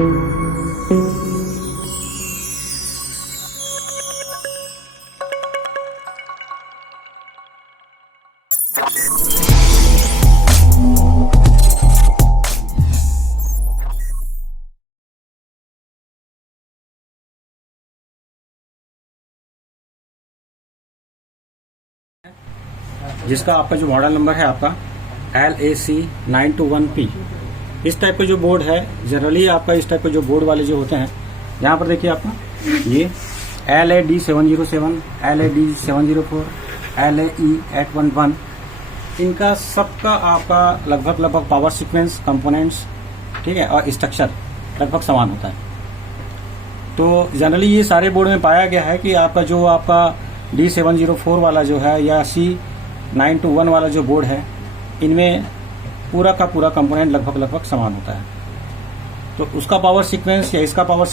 जिसका आपका जो मॉडल नंबर है आपका LAC921P। इस टाइप का जो बोर्ड है, जनरली आपका इस टाइप के जो बोर्ड वाले जो होते हैं, यहाँ पर देखिए आपका ये LAD707, LAD704, LAE811, इनका सबका आपका लगभग पावर सीक्वेंस, कंपोनेंट्स, ठीक है, और स्ट्रक्चर लगभग समान होता है। तो जनरली ये सारे बोर्ड में पाया गया है कि आपका जो आपका D704 वाला जो है या C921 वाला जो बोर्ड है, इनमें पूरा का पूरा कंपोनेंट लगभग समान होता है। तो उसका पावर सीक्वेंस या इसका पावर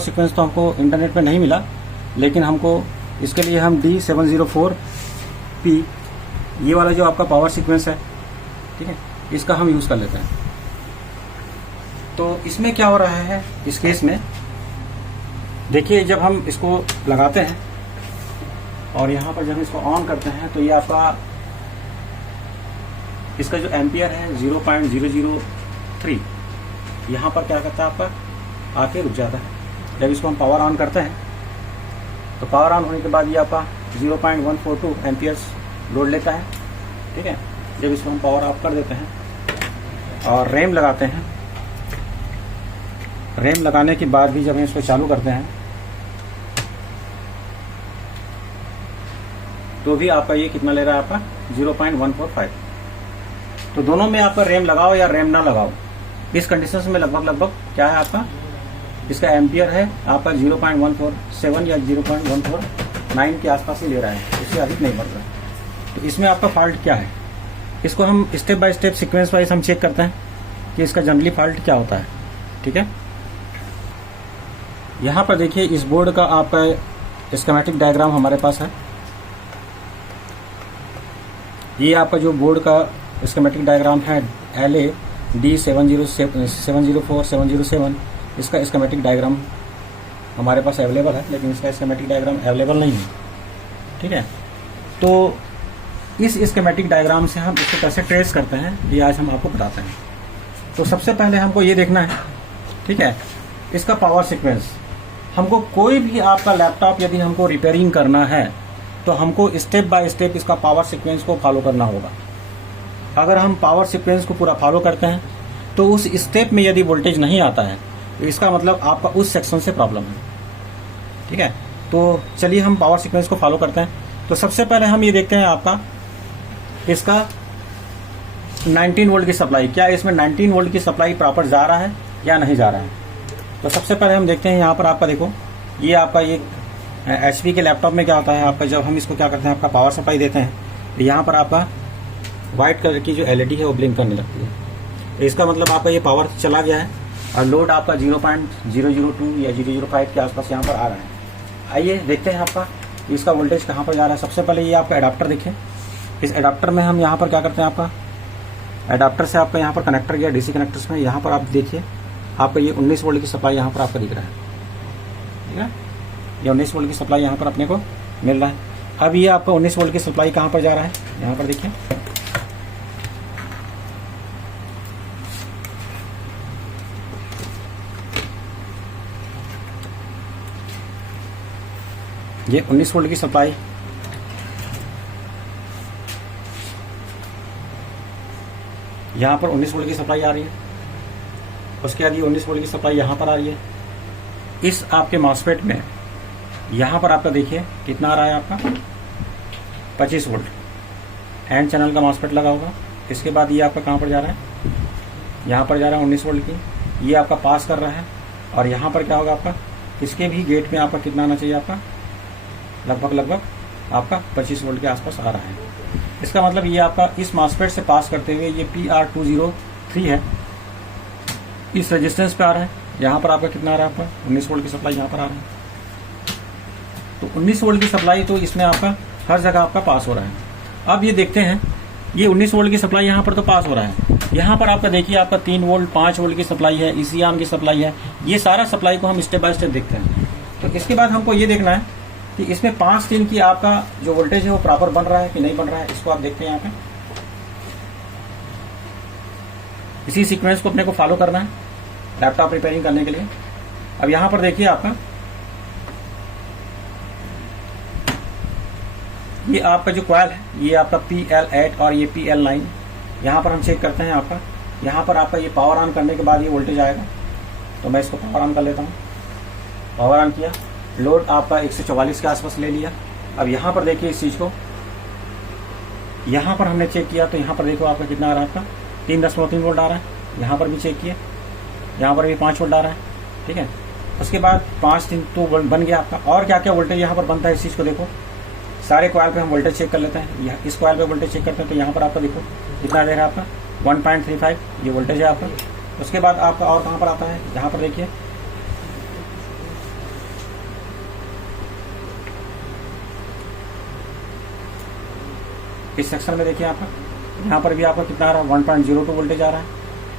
सीक्वेंस तो हमको इंटरनेट पे नहीं मिला, लेकिन हमको इसके लिए हम D704P ये वाला जो आपका पावर सीक्वेंस है, ठीक है, इसका हम यूज कर लेते हैं। तो इसमें क्या हो रहा है इस केस में, देखिए जब हम इसको लगाते हैं और यहाँ पर जब इसको ऑन करते हैं तो ये आपका इसका जो एम्पियर है 0.003 यहाँ पर क्या करता है आपका आके रुक जाता है। जब इसको हम पावर ऑन करते हैं तो पावर ऑन होने के बाद ये आपका 0.142 एम्पियर्स लोड लेता है, ठीक है। जब इसको हम पावर ऑफ कर देते हैं और रैम लगाते हैं, रैम लगाने के बाद भी जब हम इसको चालू करते हैं तो भी आपका ये कितना ले रहा है आपका 0.145। तो दोनों में आपका रैम लगाओ या रैम ना लगाओ, इस कंडीशन में लगभग क्या है आपका, इसका एम्पियर है आपका 0.147 या 0.149 के आसपास ही ले रहा है, इससे अधिक नहीं बढ़ रहा है। तो इसमें आपका फॉल्ट क्या है, इसको हम step by step sequence wise हम चेक करते हैं कि इसका जनरली फॉल्ट क्या होता है, ठीक है। यहाँ पर देखिए इस बोर्ड का आपका स्कीमेटिक डायग्राम हमारे पास है। ये आपका जो बोर्ड का स्कीमेटिक डायग्राम है LAD704, 707, इसका स्कीमेटिक डायग्राम हमारे पास अवेलेबल है, लेकिन इसका स्कीमेटिक डायग्राम अवेलेबल नहीं है, ठीक है। तो इस स्कीमेटिक डायग्राम से हम इसको कैसे ट्रेस करते हैं ये आज हम आपको बताते हैं। तो सबसे पहले हमको ये देखना है, ठीक है, इसका पावर सीक्वेंस। हमको कोई भी आपका लैपटॉप यदि हमको रिपेयरिंग करना है तो हमको स्टेप बाय स्टेप इसका पावर सीक्वेंस को फॉलो करना होगा। अगर हम पावर सीक्वेंस को पूरा फॉलो करते हैं तो उस स्टेप में यदि वोल्टेज नहीं आता है तो इसका मतलब आपका उस सेक्शन से प्रॉब्लम है, ठीक है। तो चलिए हम पावर सीक्वेंस को फॉलो करते हैं। तो सबसे पहले हम ये देखते हैं आपका इसका 19 वोल्ट की सप्लाई, क्या इसमें 19 वोल्ट की सप्लाई प्रॉपर जा रहा है या नहीं जा रहा है। तो सबसे पहले हम देखते हैं यहाँ पर आपका देखो, ये आपका ये HP के लैपटॉप में क्या होता है आपका, जब हम इसको क्या करते हैं आपका पावर सप्लाई देते हैं तो यहाँ पर आपका व्हाइट कलर की जो LED है वो ब्लिंक करने लगती है। तो इसका मतलब आपका ये पावर चला गया है और लोड आपका 0.002 या 0.005 के आसपास यहाँ पर आ रहा है। आइए देखते हैं आपका इसका वोल्टेज कहाँ पर जा रहा है। सबसे पहले ये आपका एडाप्टर देखिए, इस एडाप्टर में हम यहाँ पर क्या करते हैं, आपका एडाप्टर से आपका यहाँ पर कनेक्टर गया DC कनेक्टर्स में। यहाँ पर आप देखिए आपका ये 19 वोल्ट की सप्लाई यहाँ पर आपका दिख रहा है, ठीक है। ये 19 वोल्ट की सप्लाई यहाँ पर अपने को मिल रहा है। अब ये आपका 19 वोल्ट की सप्लाई कहाँ पर जा रहा है, यहाँ पर देखिए, ये 19 वोल्ट की सप्लाई यहाँ पर 19 वोल्ट की सप्लाई आ रही है। उसके बाद ये 19 वोल्ट की सप्लाई यहाँ पर आ रही है। इस आपके मॉसफेट में यहाँ पर आपका देखिए कितना आ रहा है आपका 25 वोल्ट एंड चैनल का मॉसफेट लगा होगा। इसके बाद ये आपका कहाँ पर जा रहा है, यहाँ पर जा रहा है 19 वोल्ट की, ये आपका पास कर रहा है। और यहाँ पर क्या होगा आपका, इसके भी गेट में आपका कितना आना चाहिए, आपका लगभग आपका 25 वोल्ट के आसपास आ रहा है। इसका मतलब ये आपका इस मॉसफेट से पास करते हुए ये PR203 है, इस रेजिस्टेंस पे आ रहा है। यहाँ पर आपका कितना आ रहा है, आपका 19 वोल्ट की सप्लाई यहाँ पर आ रहा है। तो 19 वोल्ट की सप्लाई तो इसमें आपका हर जगह आपका पास हो रहा है। अब ये देखते हैं, ये 19 वोल्ट की सप्लाई यहाँ पर तो पास हो रहा है, यहाँ पर आपका देखिए आपका 3 वोल्ट 5 वोल्ट की सप्लाई है, इसी आर्म की सप्लाई है। ये सारा सप्लाई को हम स्टेप बाय स्टेप देखते हैं। तो इसके बाद हमको ये देखना है कि इसमें 5-3 की आपका जो वोल्टेज है वो प्रॉपर बन रहा है कि नहीं बन रहा है, इसको आप देखते हैं यहाँ पे। इसी सीक्वेंस को अपने को फॉलो करना है लैपटॉप रिपेयरिंग करने के लिए। अब यहाँ पर देखिए आपका ये आपका जो कॉइल है ये आपका PL8 और ये PL9, यहाँ पर हम चेक करते हैं आपका। यहाँ पर आपका ये पावर ऑन करने के बाद ये वोल्टेज आएगा, तो मैं इसको पावर ऑन कर लेता हूँ। पावर ऑन किया, लोड आपका 144 के आसपास ले लिया। अब यहाँ पर देखिए इस चीज को, यहाँ पर हमने चेक किया तो यहाँ पर देखो आपका कितना आ रहा है, आपका 3.3 वोल्ट आ रहा है। यहाँ पर भी चेक किया, यहाँ पर भी 5 वोल्ट आ रहा है, ठीक है। उसके बाद 5-3 तो बन गया आपका। और क्या क्या वोल्टेज यहाँ पर बनता है इस चीज को देखो। सारे कॉइल पे हम वोल्टेज चेक कर लेते हैं। इस कॉइल पे वोल्टेज चेक करते हैं तो यहाँ पर आपका देखो कितना दे रहा है, आपका 1.35 ये वोल्टेज है आपका। उसके बाद आपका और कहाँ पर आता है, यहाँ पर देखिए इस सेक्शन में देखिए आपका, यहाँ पर भी आपका कितना आ रहा है 1.02 वोल्टेज आ रहा है।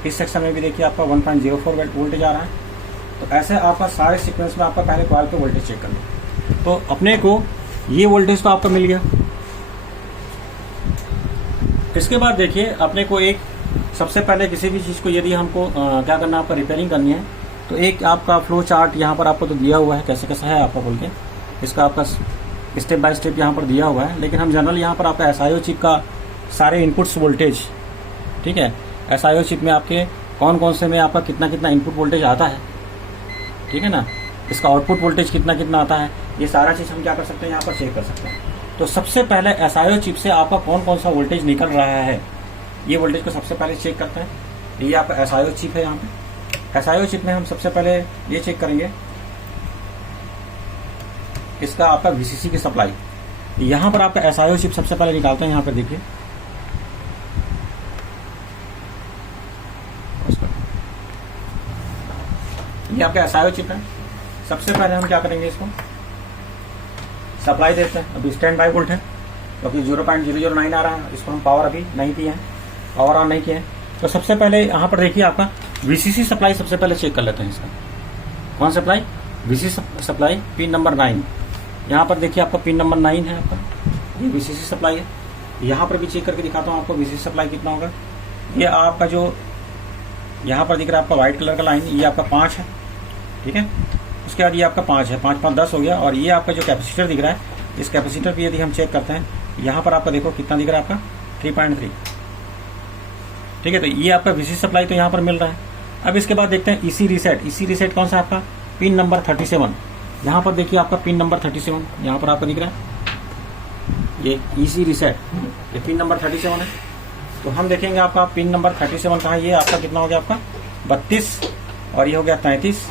इस सेक्शन में भी देखिए आपका 1.04 वोल्टेज आ रहा है। तो ऐसे आपका सारे सीक्वेंस में आपका पहले कॉइल पे वोल्टेज चेक करना। तो अपने को ये वोल्टेज तो आपका मिल गया। इसके बाद देखिए अपने को एक सबसे पहले किसी भी चीज को यदि हमको क्या करना है, आपका रिपेयरिंग करनी है, तो एक आपका फ्लो चार्ट यहाँ पर आपको तो दिया हुआ है कैसे कैसे है आपका बोल के, इसका आपका स्टेप बाय स्टेप यहाँ पर दिया हुआ है। लेकिन हम जनरल यहाँ पर आपका SIO चिप का सारे इनपुट्स वोल्टेज, ठीक है, SIO चिप में आपके कौन कौन से में आपका कितना कितना इनपुट वोल्टेज आता है, ठीक है ना, इसका आउटपुट वोल्टेज कितना कितना आता है, ये सारा चीज हम क्या कर सकते हैं यहाँ पर चेक कर सकते हैं। तो सबसे पहले SIO चिप से आपका कौन कौन सा वोल्टेज निकल रहा है, ये वोल्टेज को सबसे पहले चेक करते हैं। ये आपका SIO चिप है। यहाँ पे SIO चिप में हम सबसे पहले ये चेक करेंगे इसका आपका VCC की सप्लाई। यहाँ पर आपका SIO चिप सबसे पहले निकालते हैं। यहाँ पर देखिए ये आपका SIO चिप है। सबसे पहले हम क्या करेंगे, इसको सप्लाई देते हैं। अभी स्टैंड बाय वोल्ट है क्योंकि 0.009 आ रहा है, इसको हम पावर अभी नहीं दिए हैं, पावर ऑन नहीं किए हैं। तो सबसे पहले यहाँ पर देखिए आपका VCC सप्लाई सबसे पहले चेक कर लेते हैं। इसका कौन supply, VCC supply pin number 9। यहाँ पर देखिए आपका पिन नंबर 9 है, आपका ये VCC सप्लाई है। यहाँ पर भी चेक करके दिखाता हूँ आपको VCC सप्लाई कितना होगा। ये आपका जो यहाँ पर दिख रहा है आपका व्हाइट कलर का लाइन, ये आपका 5 है, ठीक है। उसके बाद ये आपका 5 है, 5 5 10 हो गया। और ये आपका जो कैपेसिटर दिख रहा है, इस कैपेसिटर भी यदि हम चेक करते हैं, यहाँ पर आपका देखो कितना दिख रहा है, आपका 3.3, ठीक है। तो ये आपका VCC सप्लाई तो यहाँ पर मिल रहा है। अब इसके बाद देखते हैं EC रीसेट। EC रीसेट कौन सा आपका, पिन नंबर 37। यहाँ पर देखिए आपका पिन नंबर 37 यहाँ पर आपका दिख रहा है, ये EC रीसेट, ये पिन नंबर 37 है। तो हम देखेंगे आपका पिन नंबर 37 कहाँ, ये आपका कितना हो गया, आपका 32 और ये हो गया 33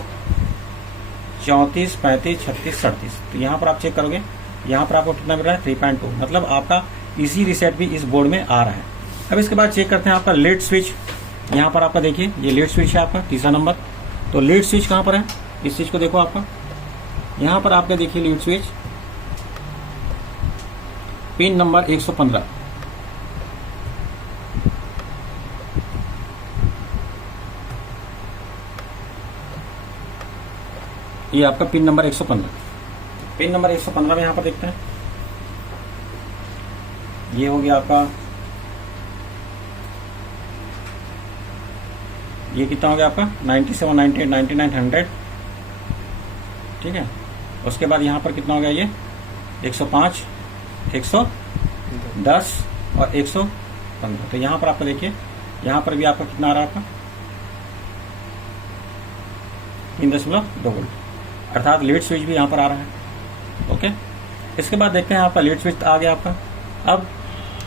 34 35 36 37। तो यहाँ पर आप चेक करोगे, यहाँ पर आपको कितना मिल रहा है 3.2, मतलब आपका EC रीसेट भी इस बोर्ड में आ रहा है। अब इसके बाद चेक करते हैं आपका लीड स्विच। यहाँ पर आपका देखिए ये लीड स्विच है आपका तीसरा नंबर। तो लीड स्विच कहाँ पर है, इस चीज को देखो आपका, यहाँ पर आपका देखिए लीड स्विच पिन नंबर 115। ये आपका पिन नंबर 115, पिन नंबर 115 में यहाँ पर देखते हैं, ये हो गया आपका, ये कितना हो गया आपका 97 98 99 100, ठीक है। उसके बाद यहाँ पर कितना हो गया, ये 105 110 और 115। तो यहाँ पर आपका देखिए, यहाँ पर भी आपका कितना आ रहा है, आपका 3.2 वोल्ट, अर्थात लीड स्विच भी यहाँ पर आ रहा है। ओके, इसके बाद देखते हैं आपका लीड स्विच आ गया आपका। अब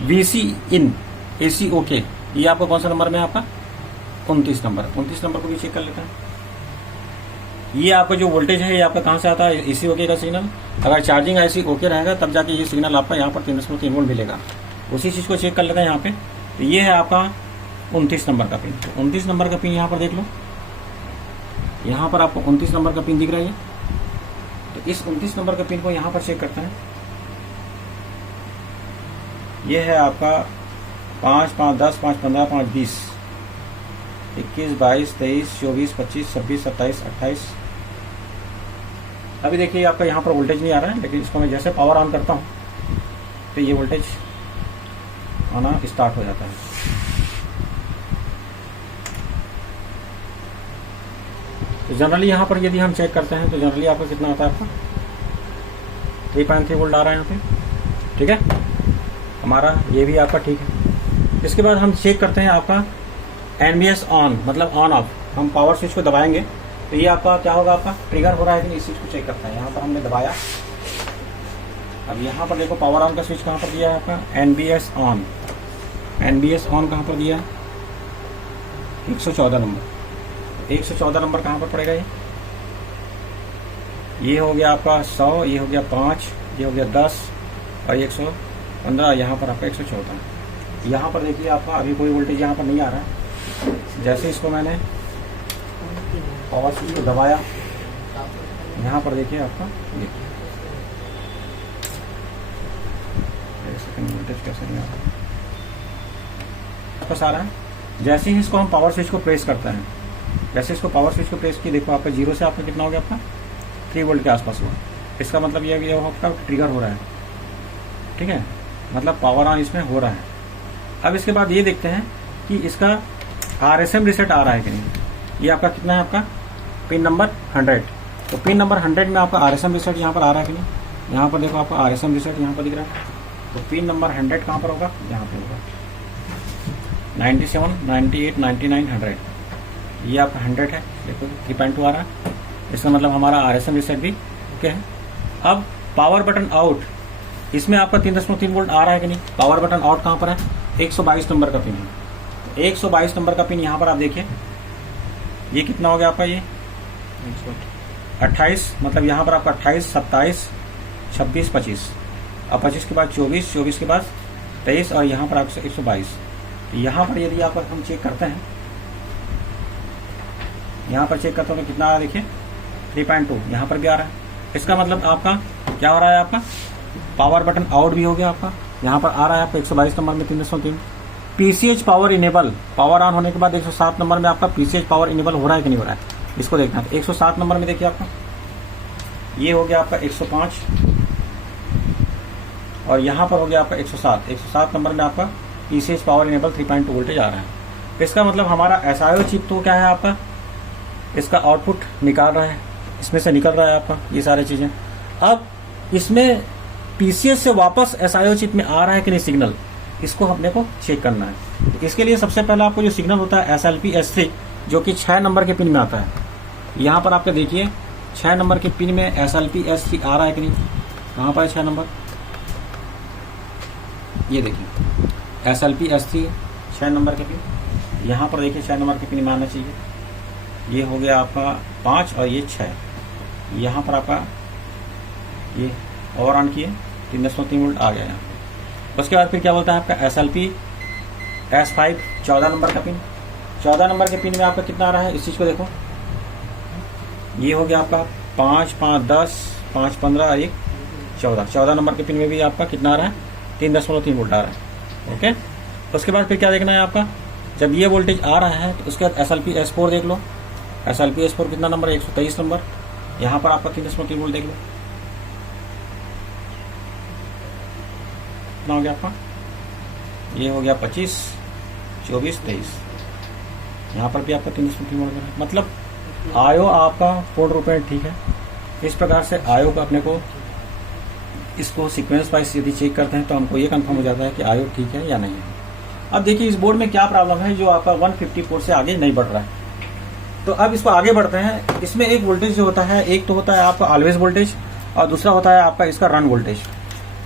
VC इन AC ओके, ये आपका कौन सा नंबर में है, आपका 29 नंबर। 29 नंबर को भी चेक कर लेते हैं। ये आपका जो वोल्टेज है ये आपका कहाँ से आता है, AC ओके का सिग्नल। अगर चार्जिंग IC ओके रहेगा तब जाके ये सिग्नल आपका यहाँ पर 3.3 वोल्ट मिलेगा। उसी चीज को चेक कर लेते हैं यहाँ पे। तो ये है आपका 29 नंबर का पिन। तो 29 नंबर का पिन यहाँ पर देख लो, यहाँ पर आपको 29 नंबर का पिन दिख रहा है। तो इस 29 नंबर का पिन को यहाँ पर चेक करते हैं। ये है आपका 5 5 10 5 15 5 20, 21, 22, 23, 24, 25, 26, 27, 28। अभी देखिए आपका यहाँ पर वोल्टेज नहीं आ रहा है, लेकिन इसको मैं जैसे पावर ऑन करता हूँ तो ये वोल्टेज आना स्टार्ट हो जाता है। तो जनरली यहाँ पर यदि हम चेक करते हैं तो जनरली आपका कितना आता है, आपका 3.3 वोल्ट आ रहा है यहाँ पे, ठीक है। हमारा ये भी आपका ठीक है। इसके बाद हम चेक करते हैं आपका NBS ऑन, मतलब ऑन ऑफ। हम पावर स्विच को दबाएंगे तो ये आपका क्या होगा, आपका ट्रिगर हो रहा है कि नहीं, इस चीज को चेक करता है। यहाँ पर हमने दबाया, अब यहाँ पर देखो पावर ऑन का स्विच कहाँ पर दिया है आपका, NBS ऑन। NBS ऑन कहाँ पर दिया, 114 नंबर। 114 नंबर कहाँ पर पड़ेगा, ये हो गया आपका 100, ये हो गया 5, ये हो गया 10 और 115, यहाँ पर आपका 114। यहाँ पर देखिए आपका अभी कोई वोल्टेज यहाँ पर नहीं आ रहा है। जैसे इसको मैंने पावर स्विच को दबाया, यहाँ पर देखिए आपका वोल्टेज कैसे नहीं आ रहा, वापस आ रहा है। जैसे ही इसको हम पावर स्विच को प्रेस करते हैं, जैसे इसको पावर स्विच को प्रेस किया, देखो आपका 0 से आपका कितना हो गया, आपका 3 वोल्ट के आसपास हुआ। इसका मतलब यह कि आपका ट्रिगर हो रहा है, ठीक है, मतलब पावर ऑन इसमें हो रहा है। अब इसके बाद ये देखते हैं कि इसका RSM रिसेट आ रहा है कि नहीं। ये आपका कितना है, आपका पिन नंबर 100। तो पिन नंबर 100 में आपका RSM रिसेट यहाँ पर आ रहा है कि नहीं। यहाँ पर देखो आपका RSM रिसेट यहाँ पर दिख रहा है। तो पिन नंबर 100 कहाँ पर होगा, यहाँ पर होगा 97, 98, 99, 100। ये आपका 100 है, देखो 3.2 आ रहा है। इसका मतलब हमारा RSM रिसेट भी ओके है। अब पावर बटन आउट, इसमें आपका 3.3 वोल्ट आ रहा है कि नहीं। पावर बटन आउट कहाँ पर है, 122 नंबर का पिन है। 122 नंबर का पिन यहाँ पर आप देखिए, ये कितना हो गया आपका, ये 28, मतलब यहाँ पर आपका 28, 27, 26, 25। अब 25 के बाद 24, 24 के बाद 23 और यहाँ पर आपसे 122। यहाँ पर यदि आप हम चेक करते हैं, यहाँ पर चेक करते हैं तो कितना आ रहा है, देखिए 3.2 यहाँ पर भी आ रहा है। इसका मतलब आपका क्या हो रहा है, आपका पावर बटन आउट भी हो गया आपका। यहाँ पर आ रहा है आपका 122 नंबर में 3.3। PCH power enable, power on होने के बाद 107 नंबर में आपका PCH पावर इनेबल हो रहा है कि नहीं हो रहा है, इसको देखना है। 107 नंबर में देखिए आपका ये हो गया आपका 105 और यहाँ पर हो गया आपका 107। 107 नंबर में आपका PCH पावर इनेबल 3.2 वोल्टेज आ रहा है। इसका मतलब हमारा SIO चिप तो क्या है, आपका इसका आउटपुट निकाल रहा है, इसमें से निकल रहा है आपका ये सारी चीजें। अब इसमें PCH से वापस SIO चिप में आ रहा है कि नहीं सिग्नल, इसको अपने को चेक करना है। तो इसके लिए सबसे पहले आपको जो सिग्नल होता है SLP S3, जो कि 6 नंबर के पिन में आता है। यहाँ पर आपके देखिए 6 नंबर के पिन में SLP S3 आ रहा है कि नहीं। कहाँ पर है 6 नंबर, ये देखिए SLP S3 6 नंबर के पिन, यहाँ पर देखिए 6 नंबर के पिन में आना चाहिए। ये हो गया आपका 5 और ये 6। यहाँ पर आपका ये ओवर ऑन किए 3.3 वोल्ट आ गया यहाँ। उसके बाद फिर क्या बोलता है आपका SLP S5 14 नंबर का पिन। 14 नंबर के पिन में आपका कितना आ रहा है, इस चीज को देखो, ये हो गया आपका 5, 5, 10, 5, 15 और 1, 14। 14 नंबर के पिन में भी आपका कितना आ रहा है, 3.3 वोल्ट आ रहा है, ओके। उसके बाद फिर क्या देखना है आपका, जब ये वोल्टेज आ रहा है तो उसके बाद SLP S4 देख लो। SLP S4 कितना नंबर है, 123 नंबर। यहाँ पर आपका 3.3 वोल्ट देख लो, कितना हो गया आपका, ये हो गया 25, 24, 23। यहाँ पर भी आपका 3.3 वोल्ट है। मतलब आयो आपका पूर्ण रूप में ठीक है। इस प्रकार से आयो का अपने को इसको सीक्वेंस वाइज यदि चेक करते हैं तो हमको ये कंफर्म हो जाता है कि आयो ठीक है या नहीं है। अब देखिए इस बोर्ड में क्या प्रॉब्लम है, जो आपका 154 से आगे नहीं बढ़ रहा है। तो अब इसको आगे बढ़ते हैं। इसमें एक वोल्टेज जो होता है, एक तो होता है आपका ऑलवेज वोल्टेज और दूसरा होता है आपका इसका रन वोल्टेज,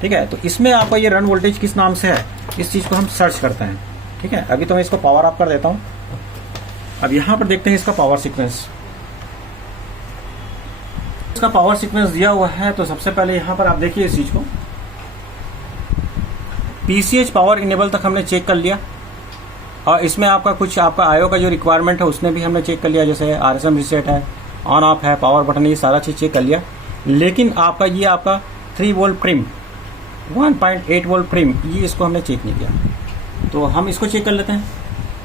ठीक है। तो इसमें आपका ये रन वोल्टेज किस नाम से है, इस चीज को हम सर्च करते हैं, ठीक है। अभी तो मैं इसको पावर ऑफ कर देता हूं। अब यहां पर देखते हैं इसका पावर सीक्वेंस। इसका पावर सीक्वेंस दिया हुआ है, तो सबसे पहले यहां पर आप देखिए इस चीज को, PCH पावर इनेबल तक हमने चेक कर लिया और इसमें आपका कुछ आपका आयो का जो रिक्वायरमेंट है उसने भी हमने चेक कर लिया, जैसे RSM रिसेट है, ऑन ऑफ है, पावर बटन, ये सारा चीज चेक कर लिया। लेकिन आपका ये आपका 3 वोल्ट प्रिम, 1.8 वोल्ट प्रिम, ये इसको हमने चेक नहीं किया। तो हम इसको चेक कर लेते हैं,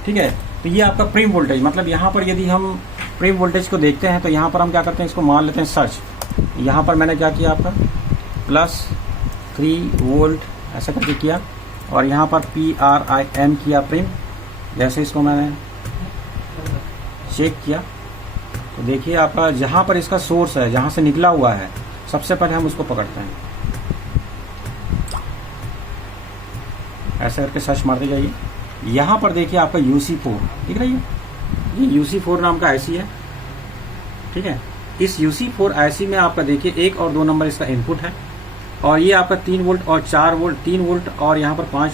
ठीक है। तो ये आपका प्रिम वोल्टेज, मतलब यहाँ पर यदि हम प्रिम वोल्टेज को देखते हैं तो यहाँ पर हम क्या करते हैं, इसको मान लेते हैं सर्च। यहाँ पर मैंने क्या किया, आपका +3 वोल्ट ऐसा करके किया, और यहाँ पर PRIM किया प्रिम। जैसे इसको मैंने चेक किया तो देखिए आपका जहाँ पर इसका सोर्स है, जहाँ से निकला हुआ है, सबसे पहले हम उसको पकड़ते हैं, ऐसा करके सर्च मारते जाइए। यहाँ पर देखिए आपका UC4 दिख रही है, ये UC4 नाम का IC है, ठीक है। इस UC4 IC में आपका देखिए 1 और 2 नंबर इसका इनपुट है, और ये आपका 3 वोल्ट और 4 वोल्ट, 3 वोल्ट और यहाँ पर 5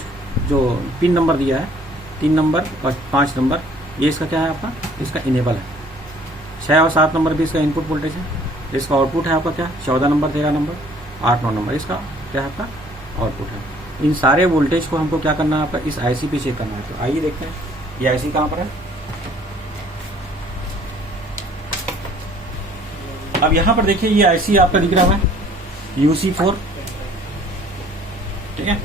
जो पिन नंबर दिया है, 3 नंबर और 5 नंबर, ये इसका क्या है, आपका इसका इनेबल है। 6 और 7 नंबर भी इसका इनपुट वोल्टेज है। इसका आउटपुट है आपका क्या, 14 नंबर, 13 नंबर, 8, 9 नंबर इसका क्या है, आपका आउटपुट है। इन सारे वोल्टेज को हमको क्या करना है, आपका इस IC पे चेक करना है। तो आइए देखते हैं ये IC कहाँ पर है। अब यहाँ पर देखिए ये IC आपका दिख रहा है UC4, ठीक है।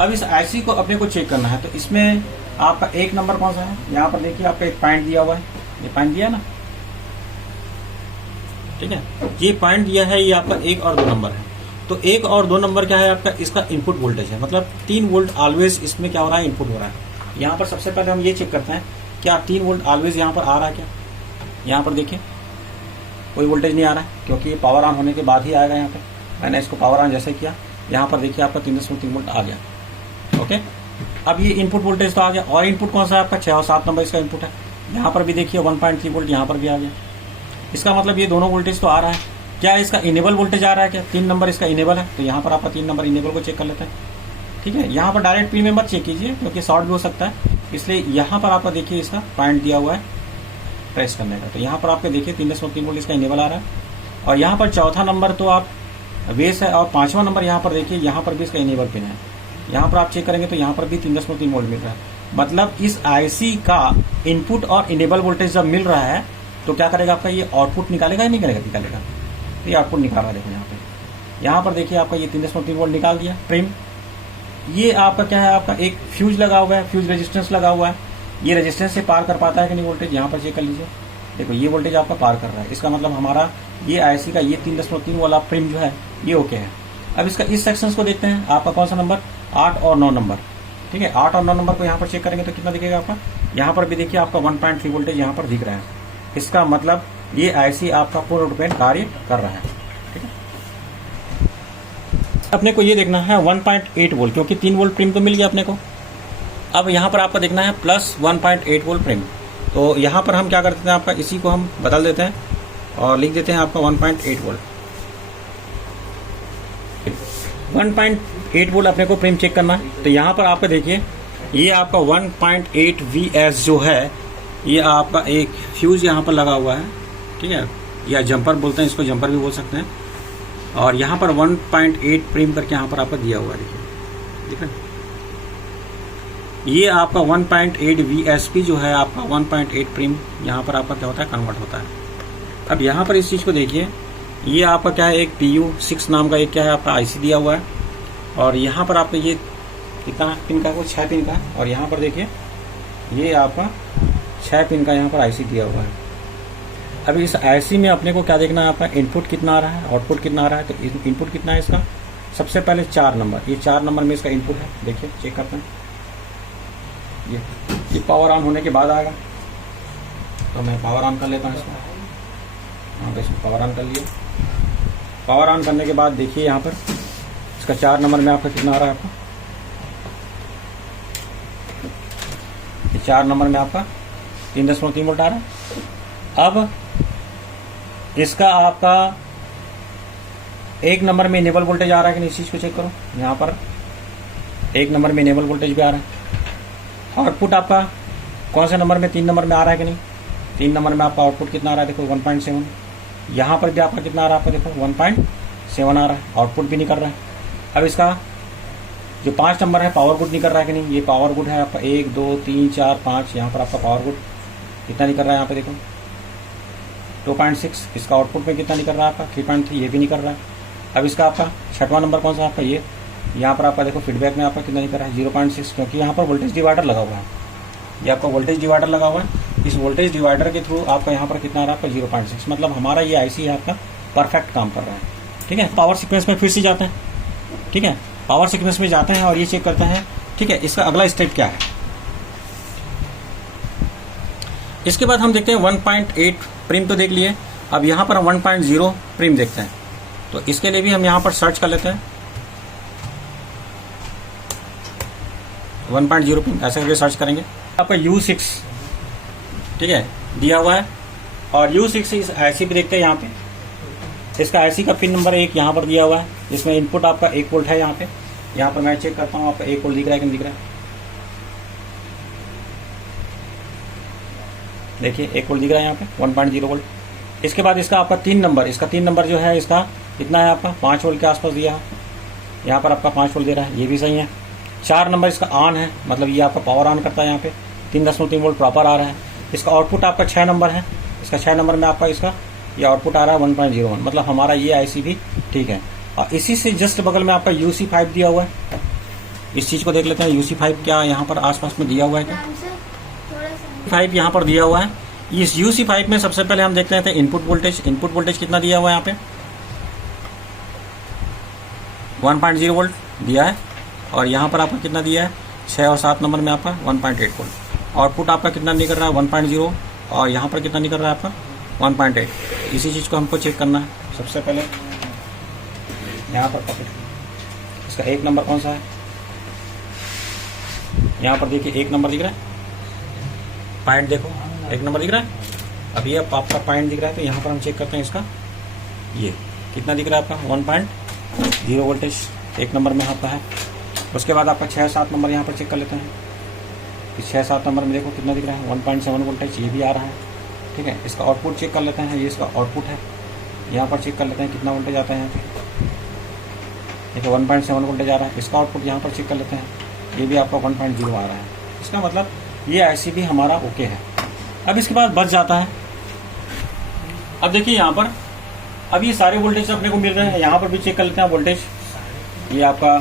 अब इस IC को अपने को चेक करना है, तो इसमें आपका 1 नंबर कौन सा है, यहाँ पर देखिए आपका एक पॉइंट दिया हुआ है, ये पॉइंट दिया है ना, ठीक है। ये पॉइंट दिया है, ये आपका 1 और 2 नंबर है। तो 1 और 2 नंबर क्या है, आपका इसका इनपुट वोल्टेज है, मतलब 3 वोल्ट ऑलवेज इसमें क्या हो रहा है, इनपुट हो रहा है। यहाँ पर सबसे पहले हम ये चेक करते हैं क्या 3 वोल्ट ऑलवेज यहाँ पर आ रहा है क्या। यहाँ पर देखिए कोई वोल्टेज नहीं आ रहा है, क्योंकि ये पावर ऑन होने के बाद ही आएगा। यहाँ पे मैंने इसको पावर ऑन जैसे किया, यहाँ पर देखिए आपका 3.3 वोल्ट आ गया, ओके। अब ये इनपुट वोल्टेज तो आ गया, और इनपुट कौन सा है, आपका 6 और 7 नंबर इसका इनपुट है। यहाँ पर भी देखिए 1.3 वोल्ट यहाँ पर भी आ गया। इसका मतलब ये दोनों वोल्टेज तो आ रहा है। क्या इसका इनेबल वोल्टेज आ रहा है क्या, 3 नंबर इसका इनेबल है, तो यहाँ पर आपका 3 नंबर इनेबल को चेक कर लेते हैं, ठीक है। यहाँ पर डायरेक्ट पिन में मत चेक कीजिए, क्योंकि शॉर्ट भी हो सकता है, इसलिए यहाँ पर आपका देखिए इसका पॉइंट दिया हुआ है प्रेस करने का। तो यहाँ पर आपके देखिए 3.3 वोल्ट इसका इनेबल आ रहा है, और यहाँ पर चौथा नंबर तो आप बेस है, और 5वां नंबर यहाँ पर देखिए, यहाँ पर भी इसका इनेबल पिन है। यहाँ पर आप चेक करेंगे तो यहाँ पर भी 3.3 वोल्ट मिल रहा है। मतलब इस IC का इनपुट और इनेबल वोल्टेज जब मिल रहा है तो क्या करेगा, आपका ये आउटपुट निकालेगा या नहीं करेगा, निकालेगा। तो ये आउटपुट निकाल रहा है, देखो यहाँ पर देखिए आपका ये 3.3 वोल्ट निकाल दिया प्रिम। ये आपका क्या है, आपका एक फ्यूज लगा हुआ है, फ्यूज रेजिस्टेंस लगा हुआ है। ये रेजिस्टेंस से पार कर पाता है कि नहीं वोल्टेज, यहाँ पर चेक कर लीजिए, देखो ये वोल्टेज आपका पार कर रहा है। इसका मतलब हमारा ये IC का ये 3.3 वाला प्रिम जो है ये ओके है। अब इसका इस सेक्शन को देखते हैं, आपका कौन सा नंबर, 8 और 9 नंबर, ठीक है। 8 और 9 नंबर को यहाँ पर चेक करेंगे तो कितना दिखेगा आपका, यहाँ पर भी देखिए आपका 1.3 वोल्टेज यहाँ पर दिख रहा है। इसका मतलब ये IC आपका पूर्ण रूप में कार्य कर रहा है, ठीक है। अपने को ये देखना है 1.8 वोल्ट, क्योंकि 3 वोल्ट प्रिम तो मिल गया अपने को। अब यहाँ पर आपका देखना है +1.8 वोल्ट प्रिम। तो यहाँ पर हम क्या करते हैं, आपका इसी को हम बदल देते हैं और लिख देते हैं आपका 1.8 वोल्ट। 1.8 वोल्ट अपने को प्रिम चेक करना है। तो यहाँ पर आपका देखिए ये आपका 1.8 VS जो है, ये आपका एक फ्यूज यहाँ पर लगा हुआ है, ठीक है, या जंपर बोलते हैं इसको, जंपर भी बोल सकते हैं। और यहाँ पर 1.8 प्रिम करके यहाँ पर आपका दिया हुआ है, देखिए, ठीक है। ये आपका 1.8 VSP जो है आपका 1.8 प्रिम यहाँ पर आपका क्या होता है, कन्वर्ट होता है। अब यहाँ पर इस चीज़ को देखिए, ये आपका क्या है, एक PU6 नाम का एक क्या है आपका IC दिया हुआ है, और यहाँ पर आपका ये कितना पिन का, 6 पिन का, और यहाँ पर देखिए ये आपका 6 पिन का यहाँ पर IC दिया हुआ है। अभी इस IC में अपने को क्या देखना है, आपका इनपुट कितना आ रहा है, आउटपुट कितना आ रहा है। तो इनपुट कितना है इसका, सबसे पहले 4 नंबर, ये 4 नंबर में इसका इनपुट है, देखिए चेक करते हैं। ये पावर ऑन होने के बाद आएगा, तो मैं पावर ऑन कर लेता हूँ इसको। हाँ तो इसको पावर ऑन कर लिया। पावर ऑन करने के बाद देखिए यहाँ पर इसका 4 नंबर में आपका कितना आ रहा है, आपका 4 नंबर में आपका 3.3 वोल्ट आ रहा है। अब इसका आपका 1 नंबर में इनेबल वोल्टेज आ रहा है कि नहीं, इस चीज़ को चेक करो। यहाँ पर 1 नंबर में इनेबल वोल्टेज भी आ रहा है। आउटपुट आपका कौन से नंबर में, 3 नंबर में आ रहा है कि नहीं। 3 नंबर में आपका आउटपुट कितना आ रहा है, देखो 1.7। यहाँ पर भी आपका कितना आ रहा है, आपका देखो 1.7 आ रहा है, आउटपुट भी नहीं कर रहा है। अब इसका जो 5 नंबर है पावर गुड नहीं कर रहा है कि नहीं, ये पावर गुड है आपका 1 2 3 4 5, यहाँ पर आपका पावर गुड कितना नहीं कर रहा है, यहाँ पे देखो 2.6। इसका आउटपुट में कितना नहीं कर रहा है आपका 3.3, ये भी नहीं कर रहा है। अब इसका आपका 6वां नंबर कौन सा आपका, ये यहाँ पर आपका देखो फीडबैक में आपका कितना नहीं कर रहा है 0.6, क्योंकि यहाँ पर वोल्टेज डिवाइडर लगा हुआ है। ये आपका वोल्टेज डिवाइडर लगा हुआ है। इस वोल्टेज डिवाइडर के थ्रू आपका यहाँ पर कितना आ रहा है आपका 0.6, मतलब हमारा ये आईसी है आपका परफेक्ट काम कर रहा है। ठीक है, पावर सीक्वेंस में फिर से जाते हैं। ठीक है, पावर सीक्वेंस में जाते हैं और ये चेक करते हैं। ठीक है, इसका अगला स्टेप क्या है। इसके बाद हम देखते हैं 1.8 प्रिम तो देख लिए, अब यहाँ पर हम 1.0 प्रिम देखते हैं। तो इसके लिए भी हम यहाँ पर सर्च कर लेते हैं 1.0 प्रिम, ऐसे करके सर्च करेंगे। आपका U6 ठीक है दिया हुआ है, और U6 इस IC पे देखते हैं। यहाँ पे इसका IC का पिन नंबर 1 यहाँ पर दिया हुआ है, जिसमें इनपुट आपका 1 वोल्ट है। यहाँ पर मैं चेक करता हूँ आपका 1 वोल्ट दिख रहा है कि नहीं दिख रहा है। देखिए 1 वोल्ट दिख रहा है यहाँ पे 1.0 वोल्ट। इसके बाद इसका आपका 3 नंबर, इसका 3 नंबर जो है इसका कितना है आपका 5 वोल्ट के आसपास दिया है। यहाँ पर आपका 5 वोल्ट दे रहा है, ये भी सही है। 4 नंबर इसका ऑन है, मतलब ये आपका पावर ऑन करता है। यहाँ पे 3.3 वोल्ट प्रॉपर आ रहा है। इसका आउटपुट आपका 6 नंबर है, इसका 6 नंबर में आपका इसका ये आउटपुट आ रहा है 1.01, मतलब हमारा ये आईसी भी ठीक है। और इसी से जस्ट बगल में आपका UC5 दिया हुआ है। इस चीज़ को देख लेते हैं UC5 क्या यहाँ पर आसपास में दिया हुआ है क्या। 5 यहाँ पर दिया हुआ है। इस UC5 में सबसे पहले हम देखते हैं इनपुट वोल्टेज। इनपुट वोल्टेज कितना दिया हुआ है यहाँ पे 1.0 वोल्ट दिया है, और यहाँ पर आपका कितना दिया है 6 और 7 नंबर में आपका 1.8 वोल्ट। आउटपुट आपका कितना निकल रहा है 1.0, और यहाँ पर कितना निकल रहा है आपका 1.8। इसी चीज़ को हमको चेक करना है। सबसे पहले यहाँ पर पकड़, इसका 1 नंबर कौन सा है, यहाँ पर देखिए 1 नंबर दिख रहा है, पॉइंट देखो 1 नंबर दिख रहा है। अभी अब आपका पॉइंट दिख रहा है, तो यहाँ पर हम चेक करते हैं इसका ये कितना दिख रहा है आपका 1.0 वोल्टेज 1 नंबर में आपका है। उसके बाद आपका 6-7 नंबर यहाँ पर चेक कर लेते हैं। इस 6-7 नंबर में देखो कितना दिख रहा है 1.7 वोल्टेज, ये भी आ रहा है। ठीक है, इसका आउटपुट चेक कर लेते हैं, ये इसका आउटपुट है। यहाँ पर चेक कर लेते हैं कितना वोल्टेज आता है यहाँ पे, देखिए 1.7 वोल्टेज आ रहा है। इसका आउटपुट यहाँ पर चेक कर लेते हैं, ये भी आपका 1.0 आ रहा है। इसका मतलब ये आईसी भी हमारा ओके है। अब इसके बाद बच जाता है, अब देखिए यहाँ पर अब ये सारे वोल्टेज अपने को मिल रहे हैं। यहाँ पर भी चेक कर लेते हैं वोल्टेज। ये आपका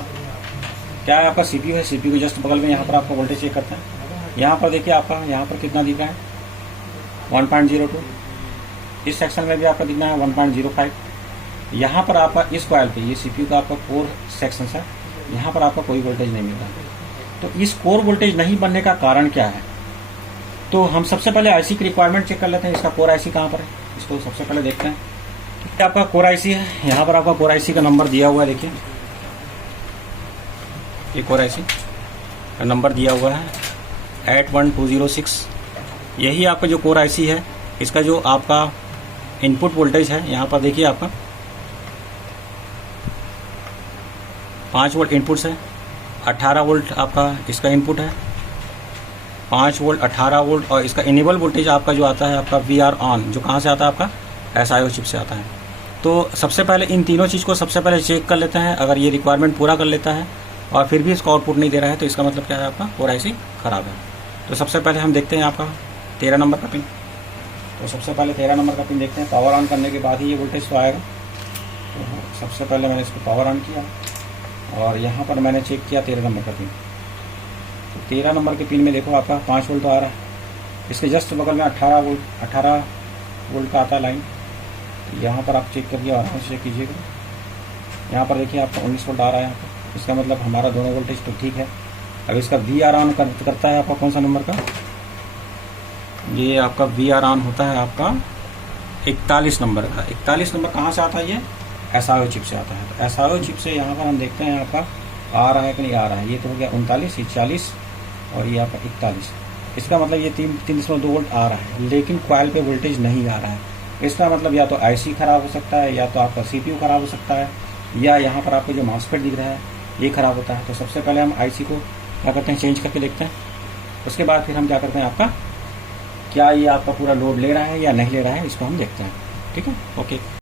क्या है, आपका सीपीयू है। सीपीयू के जस्ट बगल में यहाँ पर आपका वोल्टेज चेक करते हैं। यहाँ पर देखिए आपका यहाँ पर कितना दिख रहा है 1.02। इस सेक्शन में भी आपका दिखना है 1.05। यहाँ पर आपका इस कॉइल पे ये सीपीयू का आपका कोर सेक्शन है, यहाँ पर आपका कोई वोल्टेज नहीं मिल रहा है। तो इस कोर वोल्टेज नहीं बनने का कारण क्या है, तो हम सबसे पहले आईसी की रिक्वायरमेंट चेक कर लेते हैं। इसका कोर आईसी कहाँ पर है, इसको सबसे पहले देखते हैं। आपका कोर आईसी है, यहाँ पर आपका कोर आईसी का नंबर दिया हुआ है। देखिए ये कोर आईसी का नंबर दिया हुआ है 81206। यही आपका जो कोर आईसी है, इसका जो आपका इनपुट वोल्टेज है, यहाँ पर देखिए आपका 5 वोल्ट इनपुट्स है, 18 वोल्ट आपका इसका इनपुट है, 5 वोल्ट 18 वोल्ट, और इसका इनेबल वोल्टेज आपका जो आता है आपका VR ऑन, जो कहाँ से आता है आपका SIO चिप से आता है। तो सबसे पहले इन तीनों चीज़ को सबसे पहले चेक कर लेते हैं। अगर ये रिक्वायरमेंट पूरा कर लेता है और फिर भी इसका आउटपुट नहीं दे रहा है, तो इसका मतलब क्या है आपका कोर आईसी खराब है। तो सबसे पहले हम देखते हैं आपका 13 नंबर का पिन। तो सबसे पहले 13 नंबर का पिन देखते हैं। पावर ऑन करने के बाद ही ये वोल्टेज तो आएगा। तो सबसे पहले मैंने इसको पावर ऑन किया और यहाँ पर मैंने चेक किया 13 नंबर का पिन। तो 13 नंबर के पिन में देखो आपका 5 वोल्ट तो आ रहा है। इसके जस्ट बगल में 18 वोल्ट का आता है लाइन। तो यहाँ पर आप चेक करिए, आराम से चेक कीजिएगा। यहाँ पर देखिए आपका 19 वोल्ट आ रहा है यहाँ पर। इसका मतलब हमारा दोनों वोल्टेज तो ठीक है। अब इसका VR ऑन करता है आपका कौन सा नंबर का, ये आपका VR ऑन होता है आपका 41 नंबर का। 41 नंबर कहाँ से आता है, ये SIO चिप से आता है। तो SIO चिप से यहाँ पर हम देखते हैं आपका आ रहा है कि नहीं आ रहा है। ये तो हो गया 39, ये 40 और ये आपका 41। इसका मतलब ये 3.2 वोल्ट आ रहा है, लेकिन कॉइल पे वोल्टेज नहीं आ रहा है। इसका मतलब या तो IC खराब हो सकता है, या तो आपका CPU खराब हो सकता है, या यहाँ पर आपको जो मॉसफेट दिख रहा है ये खराब होता है। तो सबसे पहले हम IC को क्या करते हैं, चेंज करके देखते हैं। उसके बाद फिर हम क्या करते हैं, आपका क्या ये आपका पूरा लोड ले रहा है या नहीं ले रहा है, इसको हम देखते हैं। ठीक है, ओके।